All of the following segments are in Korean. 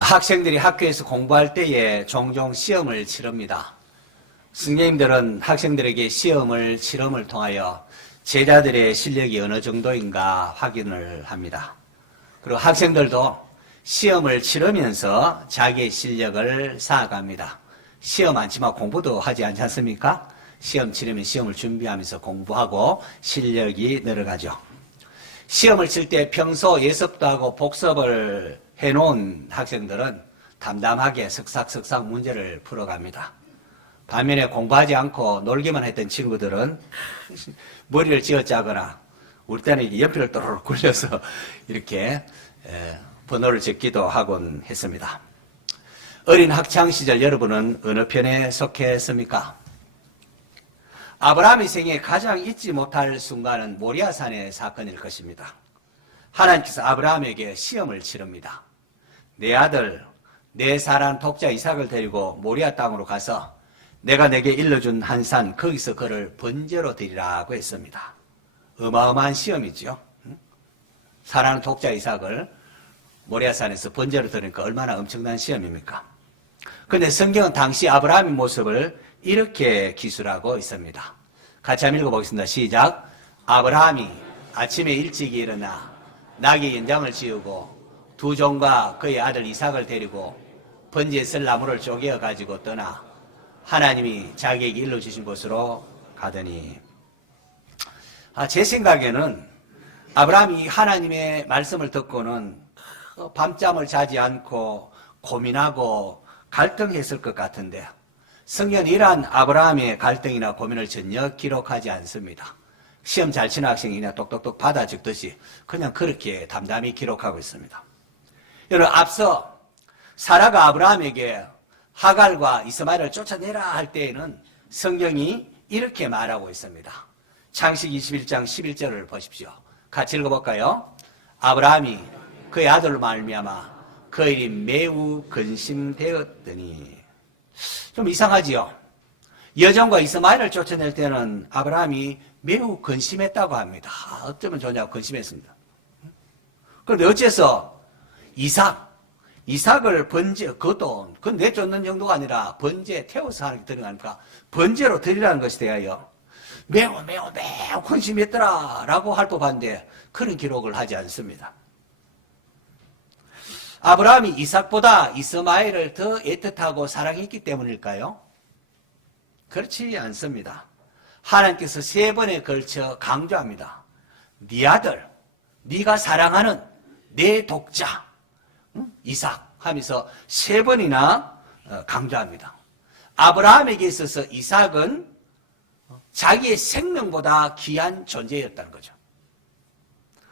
학생들이 학교에서 공부할 때에 종종 시험을 치릅니다. 선생님들은 학생들에게 시험을 통하여 제자들의 실력이 어느 정도인가 확인을 합니다. 그리고 학생들도 시험을 치르면서 자기의 실력을 쌓아갑니다. 시험 안 치면 공부도 하지 않지 않습니까? 시험 치르면 시험을 준비하면서 공부하고 실력이 늘어가죠. 시험을 칠 때 평소 예습도 하고 복습을 해놓은 학생들은 담담하게 석삭석삭 문제를 풀어갑니다. 반면에 공부하지 않고 놀기만 했던 친구들은 머리를 쥐어짜거나 울 때는 연필을 또르륵 굴려서 이렇게 번호를 적기도 하곤 했습니다. 어린 학창시절 여러분은 어느 편에 속했습니까? 아브라함의 생에 가장 잊지 못할 순간은 모리아산의 사건일 것입니다. 하나님께서 아브라함에게 시험을 치릅니다. 내 아들, 내 사랑 독자 이삭을 데리고 모리아 땅으로 가서 내가 내게 일러준 한 산 거기서 그를 번제로 드리라고 했습니다. 어마어마한 시험이죠. 사랑 독자 이삭을 모리아산에서 번제로 드리니까 얼마나 엄청난 시험입니까? 그런데 성경은 당시 아브라함의 모습을 이렇게 기술하고 있습니다. 같이 한번 읽어보겠습니다. 시작. 아브라함이 아침에 일찍 일어나 나귀 연장을 지우고 두 종과 그의 아들 이삭을 데리고 번제에 쓸 나무를 쪼개어 가지고 떠나 하나님이 자기에게 일러주신 곳으로 가더니, 제 생각에는 아브라함이 하나님의 말씀을 듣고는 밤잠을 자지 않고 고민하고 갈등했을 것 같은데 성경은 이러한 아브라함의 갈등이나 고민을 전혀 기록하지 않습니다. 시험 잘 치는 학생이 그냥 똑똑똑 받아 적듯이 그냥 그렇게 담담히 기록하고 있습니다. 여러분, 앞서 사라가 아브라함에게 하갈과 이스마엘을 쫓아내라 할 때에는 성경이 이렇게 말하고 있습니다. 창세기 21장 11절을 보십시오. 같이 읽어볼까요? 아브라함이 그의 아들로 말미암아 그 일이 매우 근심되었더니. 좀 이상하지요? 여종과 이스마엘을 쫓아낼 때는 아브라함이 매우 근심했다고 합니다. 어쩌면 좋냐고 근심했습니다. 그런데 어째서 이삭을 번제, 그건 내쫓는 정도가 아니라 번제 태워서 하는 게 들어가니까 번제로 드리라는 것이 대하여 매우 근심했더라 라고 할 법한데 그런 기록을 하지 않습니다. 아브라함이 이삭보다 이스마엘을 더 애틋하고 사랑했기 때문일까요? 그렇지 않습니다. 하나님께서 3번에 걸쳐 강조합니다. 네 아들, 네가 사랑하는 내 독자 이삭 하면서 3번이나 강조합니다. 아브라함에게 있어서 이삭은 자기의 생명보다 귀한 존재였다는 거죠.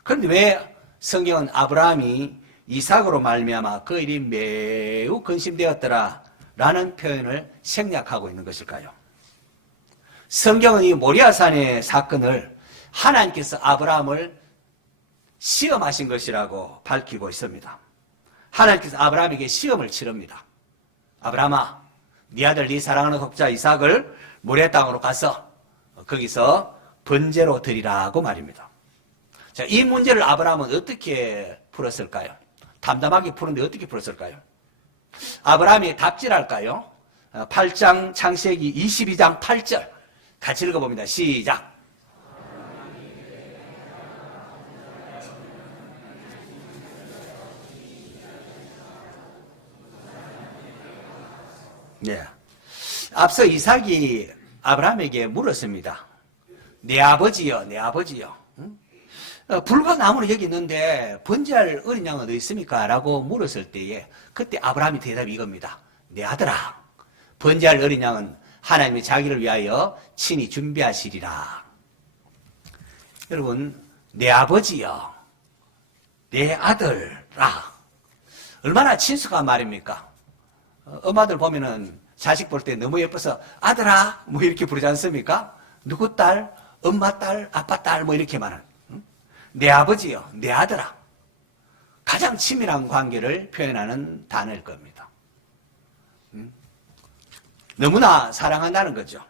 그런데 왜 성경은 아브라함이 이삭으로 말미암아 그 일이 매우 근심되었더라 라는 표현을 생략하고 있는 것일까요? 성경은 이 모리아산의 사건을 하나님께서 아브라함을 시험하신 것이라고 밝히고 있습니다. 하나님께서 아브라함에게 시험을 치릅니다. 아브라함아, 네 아들 네 사랑하는 독자 이삭을 모리아 땅으로 가서 거기서 번제로 드리라고 말입니다. 자, 이 문제를 아브라함은 어떻게 풀었을까요? 담담하게 푸는데 어떻게 풀었을까요? 아브라함이 답질할까요? 8장 창세기 22장 8절 같이 읽어봅니다. 시작. 네. 앞서 이삭이 아브라함에게 물었습니다. 내 아버지요, 내 아버지요. 불과 나무는 여기 있는데 번제할 어린 양은 어디 있습니까? 라고 물었을 때에 그때 아브라함의 대답이 이겁니다. 내 아들아, 번제할 어린 양은 하나님이 자기를 위하여 친히 준비하시리라. 여러분, 내 아버지요, 내 아들아. 얼마나 친숙한 말입니까? 엄마들 보면은 자식 볼 때 너무 예뻐서 아들아 뭐 이렇게 부르지 않습니까? 누구 딸, 엄마 딸, 아빠 딸 뭐 이렇게 말하는. 내 아버지요, 내 아들아. 가장 친밀한 관계를 표현하는 단어일 겁니다. 너무나 사랑한다는 거죠.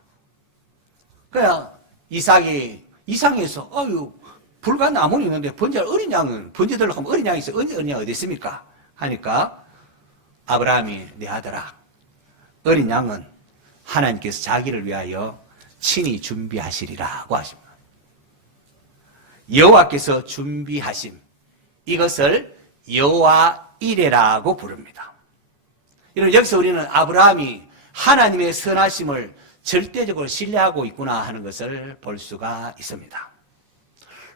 그래야 이상해서 불과 나무는 있는데 번제할 어린 양은 번제 들려고 하면 어린 양이 있어. 어린 양이 어디 있습니까? 하니까 아브라함이 내 아들아, 어린 양은 하나님께서 자기를 위하여 친히 준비하시리라고 하십니다. 여호와께서 준비하심, 이것을 여호와 이레라고 부릅니다. 여러분, 여기서 우리는 아브라함이 하나님의 선하심을 절대적으로 신뢰하고 있구나 하는 것을 볼 수가 있습니다.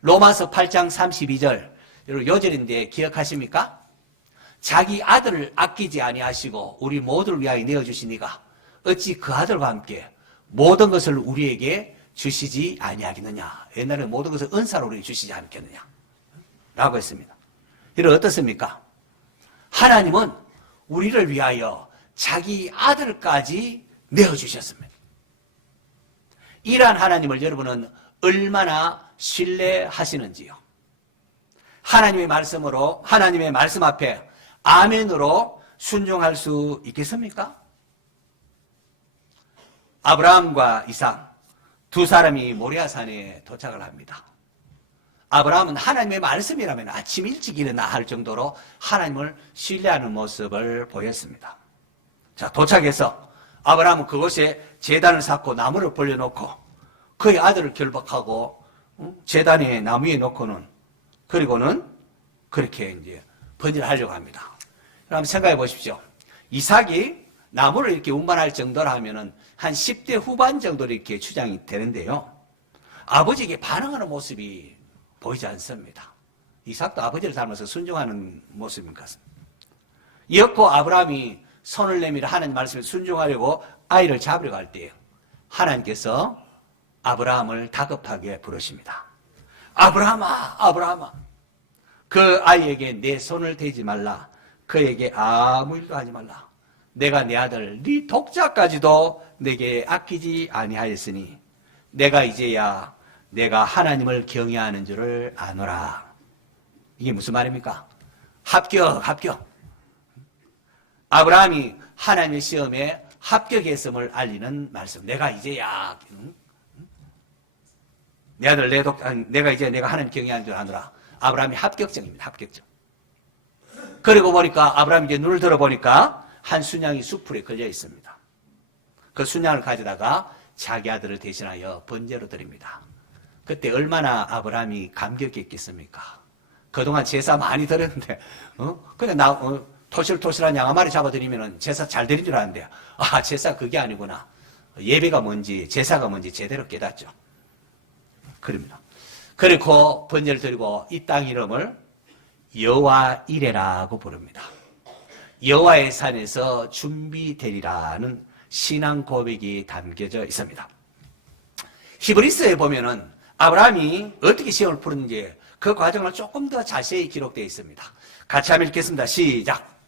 로마서 8장 32절, 여러분 요절인데 기억하십니까? 자기 아들을 아끼지 아니하시고 우리 모두를 위하여 내어주시니가 어찌 그 아들과 함께 모든 것을 우리에게 주시지 아니하겠느냐. 옛날에 모든 것을 은사로 우리에게 주시지 않겠느냐 라고 했습니다. 여러분 어떻습니까? 하나님은 우리를 위하여 자기 아들까지 내어주셨습니다. 이러한 하나님을 여러분은 얼마나 신뢰하시는지요? 하나님의 말씀으로, 하나님의 말씀 앞에 아멘으로 순종할 수 있겠습니까? 아브라함과 이삭 두 사람이 모리아산에 도착을 합니다. 아브라함은 하나님의 말씀이라면 아침 일찍 일어나 할 정도로 하나님을 신뢰하는 모습을 보였습니다. 자, 도착해서 아브라함은 그곳에 제단을 쌓고 나무를 벌려놓고 그의 아들을 결박하고 제단에 나무에 놓고는 그리고는 그렇게 이제 번제하려고 합니다. 그럼 생각해 보십시오. 이삭이 나무를 이렇게 운반할 정도라 하면은 한 10대 후반 정도로 이렇게 추정이 되는데요. 아버지에게 반응하는 모습이 보이지 않습니다. 이삭도 아버지를 닮아서 순종하는 모습인 것 같습니다. 이었고 아브라함이 손을 내밀어 하나님 말씀에 순종하려고 아이를 잡으려고 할 때에 하나님께서 아브라함을 다급하게 부르십니다. 아브라함아, 아브라함아, 그 아이에게 내 손을 대지 말라. 그에게 아무 일도 하지 말라. 내가 내 아들 네 독자까지도 내게 아끼지 아니하였으니 내가 이제야 내가 하나님을 경외하는 줄을 아노라. 이게 무슨 말입니까? 합격. 아브라함이 하나님의 시험에 합격했음을 알리는 말씀. 내가 이제야 내 아들 내가 이제 내가 하나님 경외하는 줄 아노라. 아브라함이 합격증입니다. 합격증. 그리고 보니까 아브라함이 이제 눈을 들어보니까 한 순양이 수풀에 걸려 있습니다. 그 순양을 가져다가 자기 아들을 대신하여 번제로 드립니다. 그때 얼마나 아브라함이 감격했겠습니까? 그동안 제사 많이 드렸는데, 그냥 토실토실한 양 한 마리 잡아드리면 제사 잘 드린 줄 아는데, 제사 그게 아니구나. 예배가 뭔지, 제사가 뭔지 제대로 깨닫죠. 그럽니다. 그리고 번제를 드리고 이 땅 이름을 여호와 이레라고 부릅니다. 여호와의 산에서 준비되리라는 신앙 고백이 담겨져 있습니다. 히브리서에 보면은 아브라함이 어떻게 시험을 푸는지 그 과정을 조금 더 자세히 기록되어 있습니다. 같이 한번 읽겠습니다. 시작.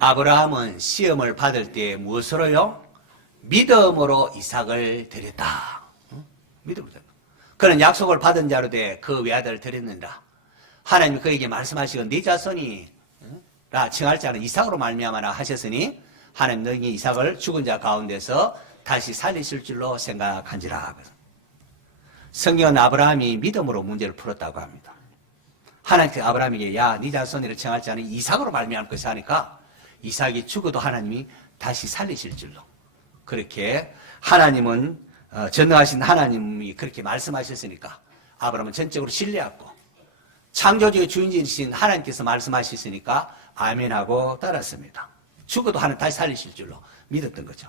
아브라함은 시험을 받을 때 무엇으로요? 믿음으로 이삭을 드렸다. 믿음으로 드렸다. 그는 약속을 받은 자로 돼 그 외아들을 드렸는다. 하나님이 그에게 말씀하시고 네 자손이 라 칭할 자는 이삭으로 말미암아라 하셨으니 하나님 너희 이삭을 죽은 자 가운데서 다시 살리실 줄로 생각한지라. 성경은 아브라함이 믿음으로 문제를 풀었다고 합니다. 하나님께 아브라함에게 네 자손이를 칭할 자는 이삭으로 말미암을 것이 하니까 이삭이 죽어도 하나님이 다시 살리실 줄로. 그렇게 하나님은 전능하신 하나님이 그렇게 말씀하셨으니까 아브라함은 전적으로 신뢰하고 창조주의 주인이신 하나님께서 말씀하셨으니까 아멘하고 따랐습니다. 죽어도 하나님 다시 살리실 줄로 믿었던 거죠.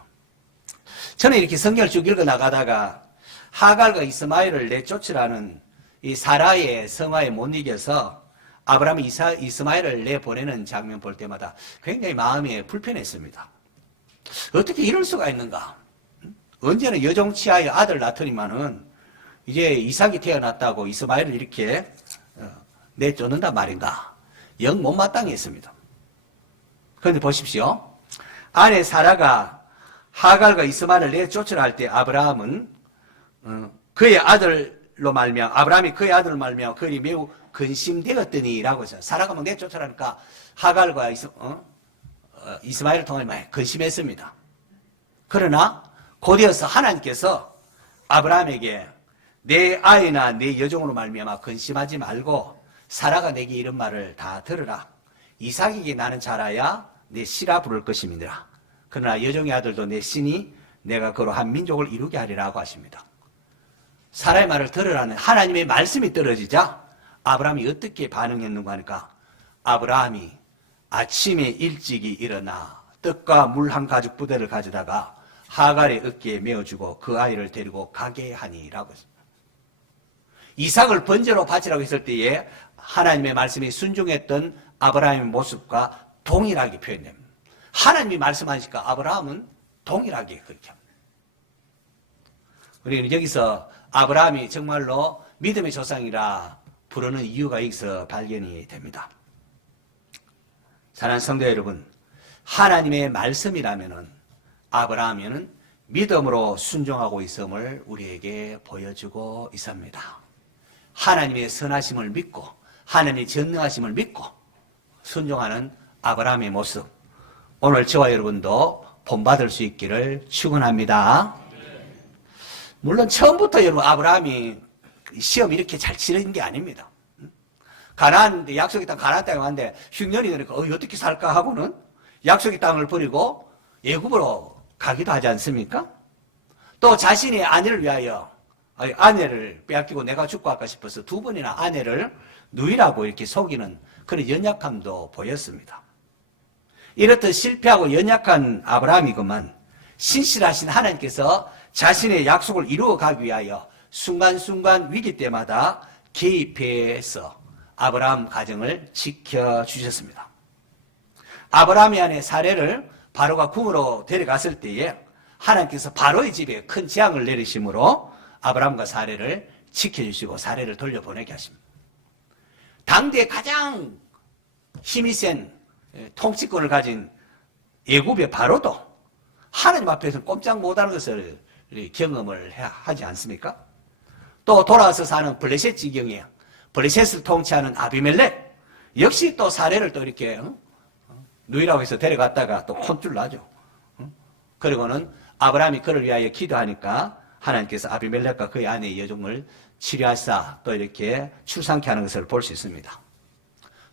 저는 이렇게 성경을 쭉 읽어나가다가 하갈과 이스마엘을 내쫓으라는 이 사라의 성화에 못 이겨서 아브라함이 이스마엘을 내보내는 장면 볼 때마다 굉장히 마음이 불편했습니다. 어떻게 이럴 수가 있는가? 언제는 여종치하여 아들 낳더니만은 이제 이삭이 태어났다고 이스마엘을 이렇게 내쫓는단 말인가? 영 못마땅히 했습니다. 그런데 보십시오. 아내 사라가 하갈과 이스마엘을 내쫓으라 할 때 아브라함은 그의 아들로 말미암아 아브라함이 그의 아들로 말미암아 그들이 매우 근심되었더니라고 해서 사라가 막 내쫓으라니까 하갈과 이스마엘을 통해 많이 근심했습니다. 그러나 곧이어서 하나님께서 아브라함에게 내 아이나 내 여종으로 말미암아 근심하지 말고 사라가 내게 이런 말을 다 들으라. 이삭에게 나는 자라야 내 씨라 부를 것임이니라. 그러나 여종의 아들도 내 씨니 내가 그로 한 민족을 이루게 하리라고 하십니다. 사라의 말을 들으라는 하나님의 말씀이 떨어지자 아브라함이 어떻게 반응했는가 하니까 아브라함이 아침에 일찍이 일어나 떡과 물 한 가죽 부대를 가져다가 하갈의 어깨에 메어주고 그 아이를 데리고 가게 하니라고 했습니다. 이삭을 번제로 바치라고 했을 때에 하나님의 말씀에 순종했던 아브라함의 모습과 동일하게 표현됩니다. 하나님이 말씀하시니까 아브라함은 동일하게 그렇게 합니다. 우리는 여기서 아브라함이 정말로 믿음의 조상이라 부르는 이유가 여기서 발견이 됩니다. 사랑하는 성도 여러분, 하나님의 말씀이라면은 아브라함은 믿음으로 순종하고 있음을 우리에게 보여주고 있습니다. 하나님의 선하심을 믿고 하나님의 전능하심을 믿고 순종하는 아브라함의 모습, 오늘 저와 여러분도 본받을 수 있기를 축원합니다. 물론 처음부터 여러분 아브라함이 시험 이렇게 잘 치는 게 아닙니다. 가나안 약속의 땅 가나안 땅에 왔는데 흉년이 되니까 어떻게 살까 하고는 약속의 땅을 버리고 애굽으로 가기도 하지 않습니까? 또 자신의 아내를 위하여 아내를 빼앗기고 내가 죽고 할까 싶어서 두 번이나 아내를 누이라고 이렇게 속이는 그런 연약함도 보였습니다. 이렇듯 실패하고 연약한 아브라함이구만 신실하신 하나님께서 자신의 약속을 이루어 가기 위하여 순간순간 위기 때마다 개입해서 아브라함 가정을 지켜주셨습니다. 아브라함의 아내 사레를 바로가 궁으로 데려갔을 때에 하나님께서 바로의 집에 큰 재앙을 내리심으로 아브라함과 사레를 지켜주시고 사레를 돌려보내게 하십니다. 당대 가장 힘이 센 통치권을 가진 애굽의 바로도 하나님 앞에서 꼼짝 못하는 것을 경험을 하지 않습니까? 또 돌아와서 사는 블레셋 지경에 블레셋을 통치하는 아비멜렉 역시 또 사례를 또 이렇게 누이라고 해서 데려갔다가 또 콘줄 나죠. 그리고는 아브라함이 그를 위하여 기도하니까 하나님께서 아비멜렉과 그의 아내의 여종을 치료하사 또 이렇게 출산케 하는 것을 볼 수 있습니다.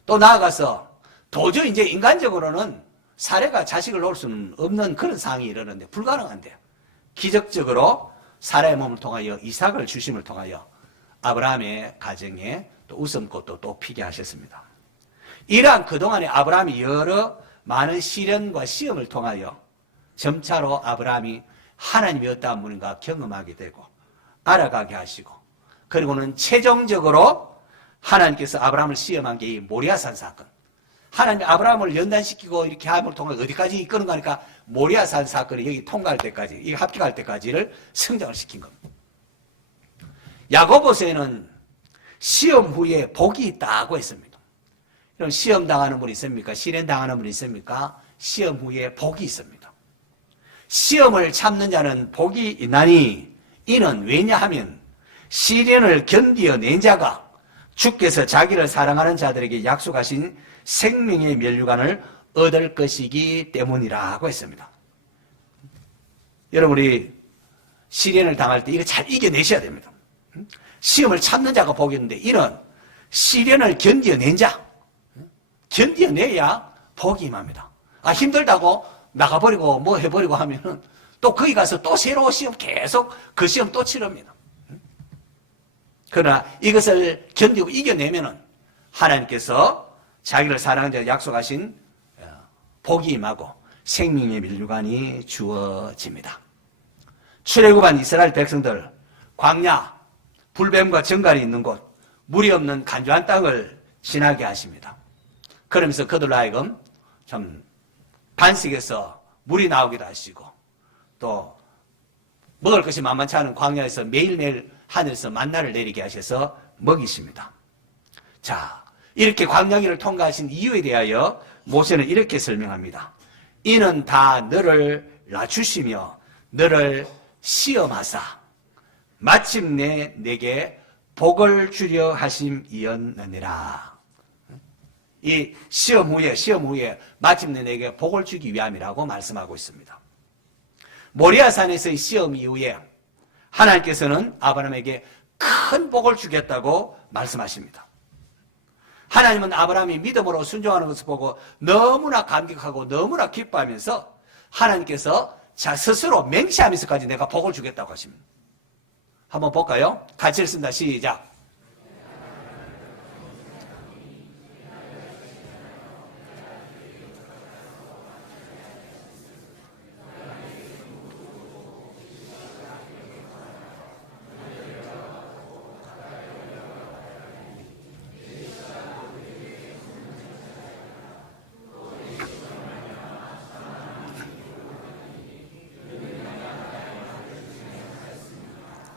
또 나아가서 도저히 이제 인간적으로는 사례가 자식을 놓을 수는 없는 그런 상황이 이르는데 불가능한데 기적적으로 사라의 몸을 통하여 이삭을 주심을 통하여 아브라함의 가정에 또 웃음꽃도 또 피게 하셨습니다. 이러한 그동안에 아브라함이 여러 많은 시련과 시험을 통하여 점차로 아브라함이 하나님이 어떠한 분인가 경험하게 되고 알아가게 하시고 그리고는 최종적으로 하나님께서 아브라함을 시험한 게 이 모리아산 사건. 하나님이 아브라함을 연단시키고 이렇게 함을 통해 어디까지 이끄는 거니까 모리아산 사건이 여기 통과할 때까지, 이 합격할 때까지를 성장을 시킨 겁니다. 야고보서에는 시험 후에 복이 있다고 했습니다. 그럼 시험 당하는 분이 있습니까? 시련 당하는 분이 있습니까? 시험 후에 복이 있습니다. 시험을 참는 자는 복이 있나니 이는 왜냐하면 시련을 견디어낸 자가 주께서 자기를 사랑하는 자들에게 약속하신 생명의 면류관을 얻을 것이기 때문이라고 했습니다. 여러분 우리 시련을 당할 때 이거 잘 이겨내셔야 됩니다. 시험을 참는 자가 복이 있는데 이런 시련을 견뎌낸 자, 견뎌내야 복이 임합니다. 힘들다고 나가버리고 뭐 해버리고 하면은 또 거기 가서 또 새로운 시험 계속 그 시험 또 치릅니다. 그러나 이것을 견디고 이겨내면은 하나님께서 자기를 사랑하는 자 약속하신 복이 임하고 생명의 면류관이 주어집니다. 출애굽한 이스라엘 백성들 광야 불뱀과 정갈이 있는 곳 물이 없는 간조한 땅을 지나게 하십니다. 그러면서 그들로 하여금 참 반석에서 물이 나오기도 하시고 또 먹을 것이 만만치 않은 광야에서 매일매일 하늘에서 만나를 내리게 하셔서 먹이십니다. 자, 이렇게 광야길을 통과하신 이유에 대하여 모세는 이렇게 설명합니다. 이는 다 너를 낮추시며 너를 시험하사 마침내 내게 복을 주려 하심이었느니라. 이 시험 후에 마침내 내게 복을 주기 위함이라고 말씀하고 있습니다. 모리아산에서의 시험 이후에 하나님께서는 아브라함에게 큰 복을 주겠다고 말씀하십니다. 하나님은 아브라함이 믿음으로 순종하는 것을 보고 너무나 감격하고 너무나 기뻐하면서 하나님께서 스스로 맹세하면서까지 내가 복을 주겠다고 하십니다. 한번 볼까요? 같이 읽습니다. 시작.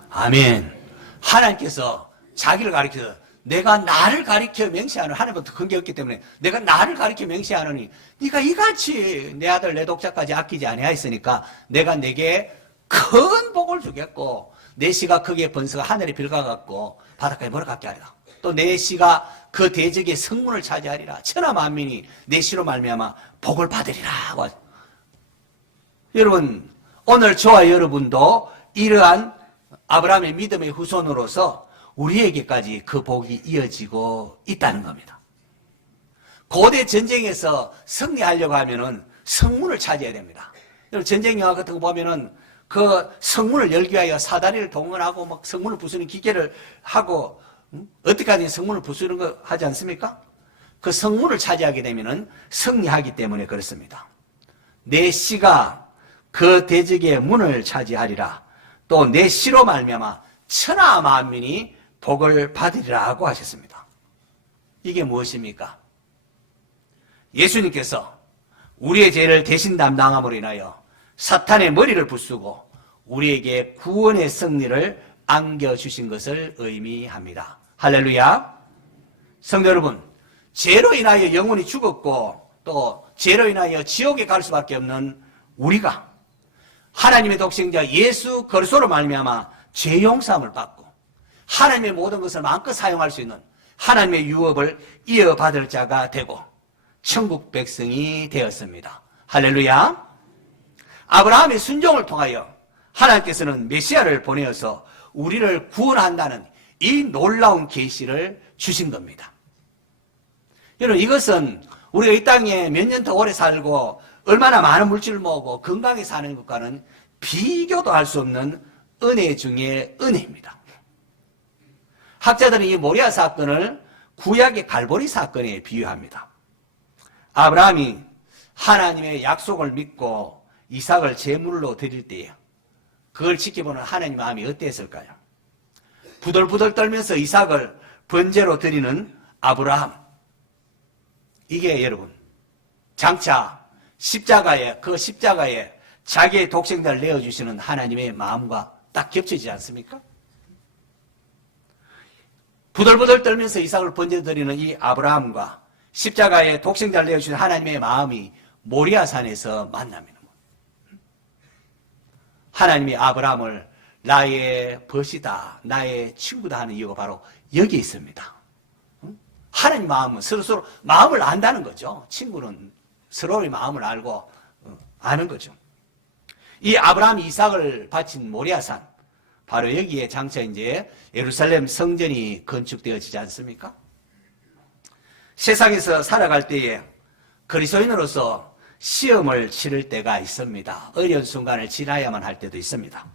아멘. 하나님께서 자기를 가리켜 내가 나를 가리켜 맹세하는 하나님부터 큰 게 없기 때문에 내가 나를 가리켜 맹세하느니 네가 이같이 내 아들 내 독자까지 아끼지 아니하였으니까 내가 내게 큰 복을 주겠고 내 씨가 크게 번성하 하늘의 별과 같고 바닷가에 모래 같게 하리라. 또 내 씨가 그 대적의 성문을 차지하리라. 천하 만민이 내 씨로 말미암아 복을 받으리라. 여러분 오늘 저와 여러분도 이러한 아브라함의 믿음의 후손으로서 우리에게까지 그 복이 이어지고 있다는 겁니다. 고대 전쟁에서 승리하려고 하면은 성문을 차지해야 됩니다. 여러분 전쟁 영화 같은 거 보면은 그 성문을 열기 위하여 사다리를 동원하고 막 성문을 부수는 기계를 하고 어떻게 하든지 성문을 부수는 거 하지 않습니까? 그 성문을 차지하게 되면은 승리하기 때문에 그렇습니다. 내 씨가 그 대적의 문을 차지하리라. 또 내 씨로 말미암아 천하 만민이 복을 받으리라고 하셨습니다. 이게 무엇입니까? 예수님께서 우리의 죄를 대신 담당함으로 인하여 사탄의 머리를 부수고 우리에게 구원의 승리를 안겨주신 것을 의미합니다. 할렐루야. 성도 여러분, 죄로 인하여 영혼이 죽었고 또 죄로 인하여 지옥에 갈 수밖에 없는 우리가 하나님의 독생자 예수 그리스도로 말미암아 죄 용서함을 받고 하나님의 모든 것을 마음껏 사용할 수 있는 하나님의 유업을 이어받을 자가 되고 천국 백성이 되었습니다. 할렐루야. 아브라함의 순종을 통하여 하나님께서는 메시아를 보내어서 우리를 구원한다는 이 놀라운 계시를 주신 겁니다. 여러분 이것은 우리가 이 땅에 몇 년 더 오래 살고 얼마나 많은 물질을 모으고 건강히 사는 것과는 비교도 할 수 없는 은혜 중에 은혜입니다. 학자들은 이 모리아 사건을 구약의 갈보리 사건에 비유합니다. 아브라함이 하나님의 약속을 믿고 이삭을 제물로 드릴 때에 그걸 지켜보는 하나님 마음이 어땠을까요? 부들부들 떨면서 이삭을 번제로 드리는 아브라함. 이게 여러분 장차 십자가에 자기의 독생자를 내어주시는 하나님의 마음과 딱 겹쳐지지 않습니까? 부들부들 떨면서 이삭을 번제드리는 이 아브라함과 십자가에 독생자를 내어주시는 하나님의 마음이 모리아산에서 만납니다. 하나님이 아브라함을 나의 벗이다, 나의 친구다 하는 이유가 바로 여기 있습니다. 하나님 마음은 서로 마음을 안다는 거죠. 친구는 서로의 마음을 알고 아는 거죠. 이 아브라함이 이삭을 바친 모리아산, 바로 여기에 장차 이제 예루살렘 성전이 건축되어지지 않습니까? 세상에서 살아갈 때에 그리스도인으로서 시험을 치를 때가 있습니다. 어려운 순간을 지나야만 할 때도 있습니다.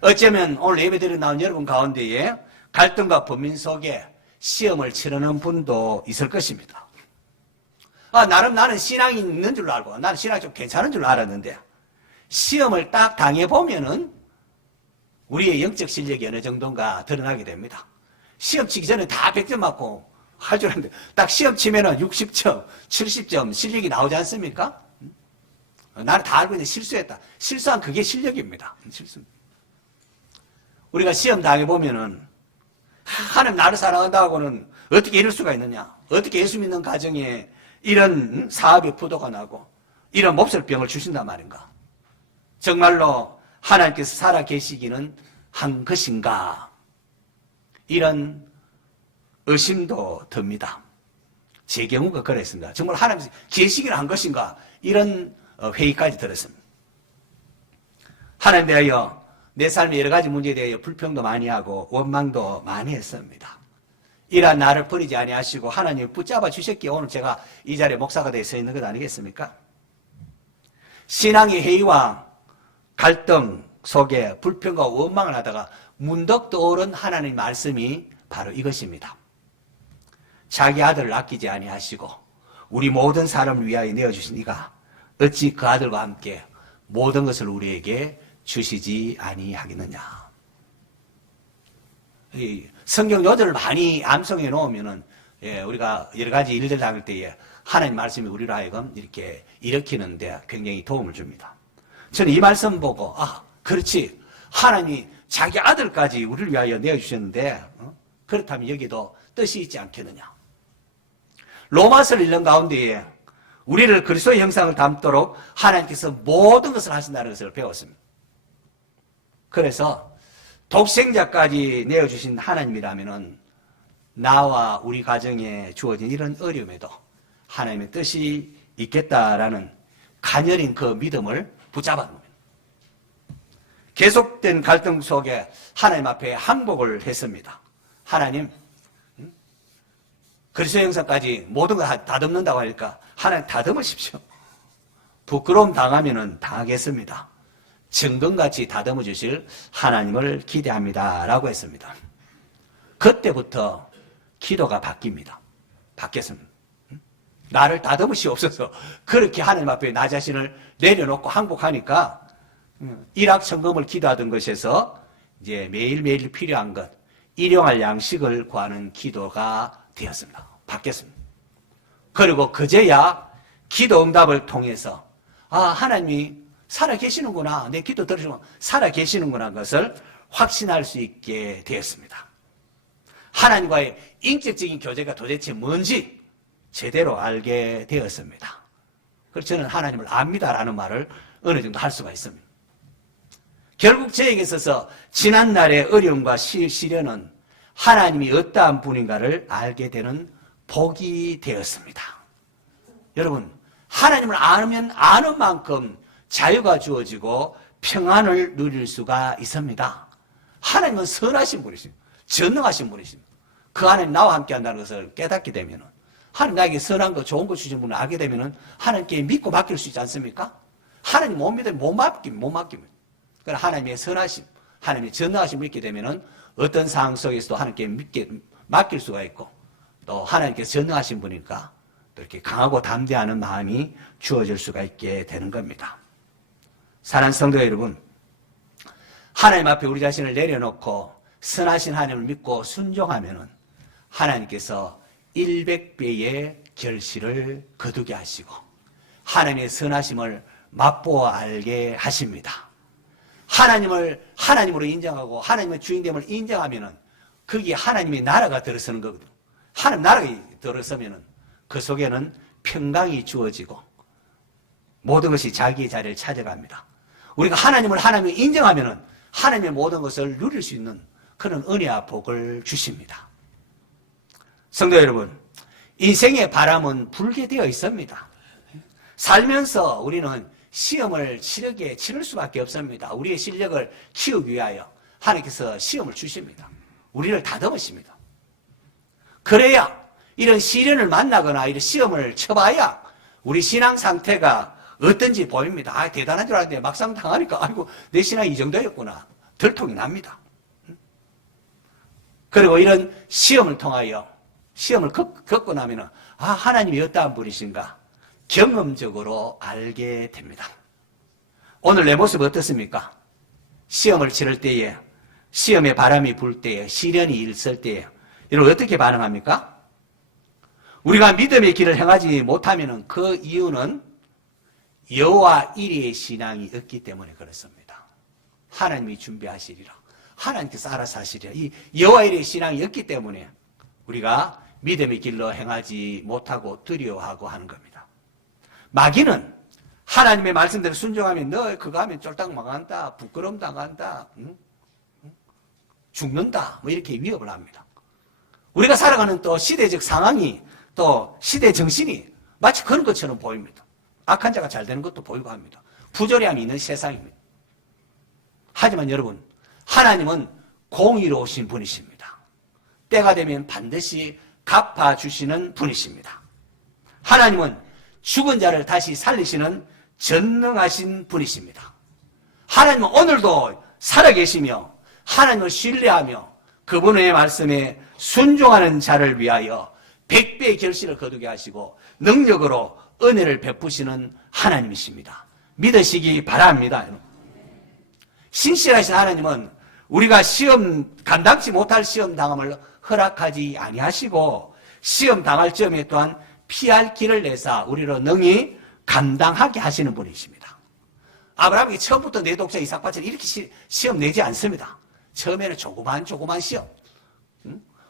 어쩌면 오늘 예배드리러 나온 여러분 가운데에 갈등과 범민 속에 시험을 치르는 분도 있을 것입니다. 나름 나는 신앙이 있는 줄 알고 나는 신앙이 좀 괜찮은 줄 알았는데 시험을 딱 당해보면은 우리의 영적 실력이 어느 정도인가 드러나게 됩니다. 시험 치기 전에 다 100점 맞고 할 줄 알았는데 딱 시험 치면은 60점, 70점 실력이 나오지 않습니까? 나는 다 알고 있는데 실수했다. 실수한 그게 실력입니다. 실수. 우리가 시험 당해보면은 하나님 나를 사랑한다고는 어떻게 이럴 수가 있느냐? 어떻게 예수 믿는 가정에 이런 사업의 부도가 나고 이런 몹쓸병을 주신단 말인가? 정말로 하나님께서 살아 계시기는 한 것인가? 이런 의심도 듭니다. 제 경우가 그랬습니다. 정말 하나님께서 계시기는 한 것인가? 이런 회의까지 들었습니다. 하나님 대하여 내 삶의 여러 가지 문제에 대하여 불평도 많이 하고 원망도 많이 했습니다. 이러한 나를 버리지 아니하시고 하나님 붙잡아 주셨기에 오늘 제가 이 자리에 목사가 되어 서 있는 것 아니겠습니까? 신앙의 회의와 갈등 속에 불평과 원망을 하다가 문득 떠오른 하나님의 말씀이 바로 이것입니다. 자기 아들을 아끼지 아니하시고 우리 모든 사람을 위하여 내어주신 이가 어찌 그 아들과 함께 모든 것을 우리에게 주시지 아니하겠느냐. 성경 요절을 많이 암송해 놓으면은 우리가 여러 가지 일들 당할 때에 하나님 말씀이 우리로 하여금 이렇게 일으키는데 굉장히 도움을 줍니다. 저는 이 말씀 보고 그렇지, 하나님이 자기 아들까지 우리를 위하여 내어주셨는데 그렇다면 여기도 뜻이 있지 않겠느냐. 로마서를 읽는 가운데에 우리를 그리스도의 형상을 담도록 하나님께서 모든 것을 하신다는 것을 배웠습니다. 그래서 독생자까지 내어주신 하나님이라면 나와 우리 가정에 주어진 이런 어려움에도 하나님의 뜻이 있겠다라는 가녀린 그 믿음을 붙잡아 놓습니다. 계속된 갈등 속에 하나님 앞에 항복을 했습니다. 하나님, 그리스도의 형상까지 모든 걸 다듬는다고 하니까 하나님 다듬으십시오. 부끄러움 당하면은 당하겠습니다. 증거같이 다듬어 주실 하나님을 기대합니다. 라고 했습니다. 그때부터 기도가 바뀝니다. 바뀌었습니다. 나를 다듬으시옵소서. 그렇게 하나님 앞에 나 자신을 내려놓고 항복하니까 일확천금을 기도하던 것에서 이제 매일매일 필요한 것, 일용할 양식을 구하는 기도가 되었습니다. 바뀌었습니다. 그리고 그제야 기도 응답을 통해서 하나님이 살아계시는구나, 내 기도 들으시면 살아계시는구나 것을 확신할 수 있게 되었습니다. 하나님과의 인격적인 교제가 도대체 뭔지 제대로 알게 되었습니다. 그래서 저는 하나님을 압니다라는 말을 어느 정도 할 수가 있습니다. 결국 저에게 있어서 지난날의 어려움과 시련은 하나님이 어떠한 분인가를 알게 되는 복이 되었습니다. 여러분, 하나님을 알면 아는 만큼 자유가 주어지고 평안을 누릴 수가 있습니다. 하나님은 선하신 분이십니다. 전능하신 분이십니다. 그 하나님 나와 함께 한다는 것을 깨닫게 되면 하나님 나에게 선한 거 좋은 거 주신 분을 알게 되면 하나님께 믿고 맡길 수 있지 않습니까? 하나님 못 믿으면 못 맡깁니다. 그러나 하나님의 선하심, 하나님의 전능하심을 믿게 되면 어떤 상황 속에서도 하나님께 맡길 수가 있고 또 하나님께서 전능하신 분이니까 또 이렇게 강하고 담대하는 마음이 주어질 수가 있게 되는 겁니다. 사랑하는 성도 여러분, 하나님 앞에 우리 자신을 내려놓고 선하신 하나님을 믿고 순종하면 하나님께서 100배의 결실을 거두게 하시고 하나님의 선하심을 맛보아 알게 하십니다. 하나님을 하나님으로 인정하고 하나님의 주인됨을 인정하면 거기에 하나님의 나라가 들어서는 거거든요. 하나님 나라가 들어서면 그 속에는 평강이 주어지고 모든 것이 자기의 자리를 찾아갑니다. 우리가 하나님을 인정하면 하나님의 모든 것을 누릴 수 있는 그런 은혜와 복을 주십니다. 성도 여러분, 인생의 바람은 불게 되어 있습니다. 살면서 우리는 시험을 치를 수밖에 없습니다. 우리의 실력을 키우기 위하여 하나님께서 시험을 주십니다. 우리를 다듬으십니다. 그래야 이런 시련을 만나거나 이런 시험을 쳐봐야 우리 신앙 상태가 어떤지 보입니다. 대단한 줄 알았는데 막상 당하니까 아이고 내 신앙이 이 정도였구나. 들통이 납니다. 그리고 이런 시험을 통하여 시험을 겪고 나면 하나님이 어떠한 분이신가 경험적으로 알게 됩니다. 오늘 내 모습 어떻습니까? 시험을 치를 때에, 시험의 바람이 불 때에, 시련이 있을 때에 여러분 어떻게 반응합니까? 우리가 믿음의 길을 행하지 못하면 그 이유는 여호와 이레의 신앙이 없기 때문에 그렇습니다. 하나님이 준비하시리라. 하나님께서 알아서 하시리라. 이 여호와 이레의 신앙이 없기 때문에 우리가 믿음의 길로 행하지 못하고 두려워하고 하는 겁니다. 마귀는 하나님의 말씀대로 순종하면 너 그거 하면 쫄딱 망한다, 부끄러움 당한다, 응? 죽는다, 뭐 이렇게 위협을 합니다. 우리가 살아가는 또 시대적 상황이 또 시대 정신이 마치 그런 것처럼 보입니다. 악한 자가 잘 되는 것도 보이고 합니다. 부조리함이 있는 세상입니다. 하지만 여러분, 하나님은 공의로우신 분이십니다. 때가 되면 반드시 갚아주시는 분이십니다. 하나님은 죽은 자를 다시 살리시는 전능하신 분이십니다. 하나님은 오늘도 살아계시며 하나님을 신뢰하며 그분의 말씀에 순종하는 자를 위하여 100배의 결실을 거두게 하시고 능력으로 은혜를 베푸시는 하나님이십니다. 믿으시기 바랍니다. 신실하신 하나님은 우리가 시험 감당치 못할 시험 당함을 허락하지 아니하시고 시험 당할 점에 또한 피할 길을 내사 우리로 능히 감당하게 하시는 분이십니다. 아브라함이 처음부터 내 독자 이삭밭을 이렇게 시험 내지 않습니다. 처음에는 조그만 시험.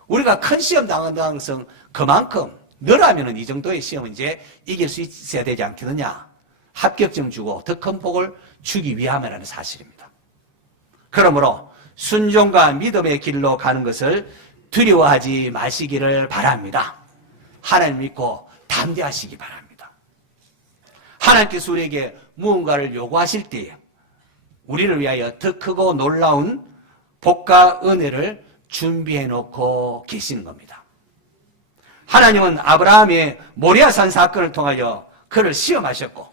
우리가 큰 시험 당한 가능성 그만큼 너라면 이 정도의 시험은 이제 이길 수 있어야 되지 않겠느냐. 합격점 주고 더 큰 복을 주기 위함이라는 사실입니다. 그러므로 순종과 믿음의 길로 가는 것을 두려워하지 마시기를 바랍니다. 하나님 믿고 담대하시기 바랍니다. 하나님께서 우리에게 무언가를 요구하실 때에 우리를 위하여 더 크고 놀라운 복과 은혜를 준비해 놓고 계시는 겁니다. 하나님은 아브라함의 모리아산 사건을 통하여 그를 시험하셨고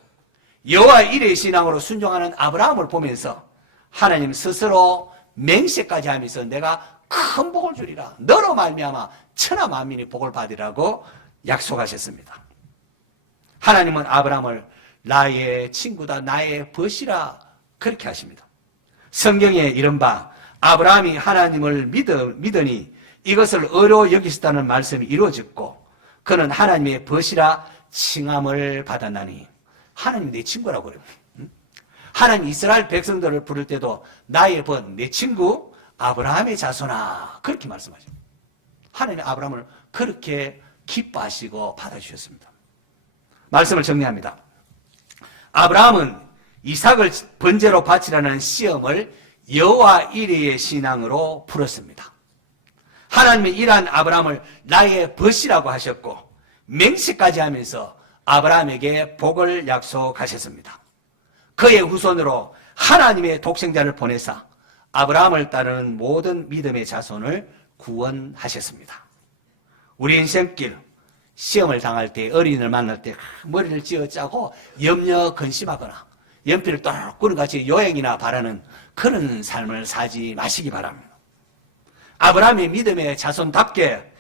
여호와 일의 신앙으로 순종하는 아브라함을 보면서 하나님 스스로 맹세까지 하면서 내가 큰 복을 주리라. 너로 말미암아 천하 만민이 복을 받으라고 약속하셨습니다. 하나님은 아브라함을 나의 친구다, 나의 벗이라 그렇게 하십니다. 성경에 이른바 아브라함이 하나님을 믿으니 이것을 의로 여기셨다는 말씀이 이루어졌고 그는 하나님의 벗이라 칭함을 받았나니 하나님 내 친구라고 그래요. 하나님 이스라엘 백성들을 부를 때도 나의 벗, 내 친구 아브라함의 자손아 그렇게 말씀하십니다. 하나님 아브라함을 그렇게 기뻐하시고 받아주셨습니다. 말씀을 정리합니다. 아브라함은 이삭을 번제로 바치라는 시험을 여호와 이레의 신앙으로 풀었습니다. 하나님은 이러한 아브라함을 나의 벗이라고 하셨고 맹세까지 하면서 아브라함에게 복을 약속하셨습니다. 그의 후손으로 하나님의 독생자를 보내사 아브라함을 따르는 모든 믿음의 자손을 구원하셨습니다. 우리 인생길 시험을 당할 때 어린이를 만날 때 머리를 쥐어짜고 염려 근심하거나 연필을 또르륵 끊어같이 요행이나 바라는 그런 삶을 살지 마시기 바랍니다. 아브라함의 믿음의 자손답게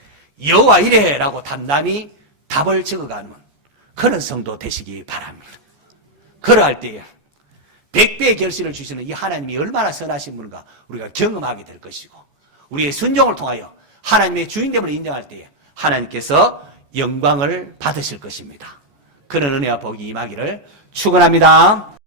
여호와 이레라고 단단히 답을 적어가는 그런 성도 되시기 바랍니다. 그러할 때에 100배의 결실을 주시는 이 하나님이 얼마나 선하신 분인가 우리가 경험하게 될 것이고 우리의 순종을 통하여 하나님의 주인됨을 인정할 때에 하나님께서 영광을 받으실 것입니다. 그런 은혜와 복이 임하기를 축원합니다.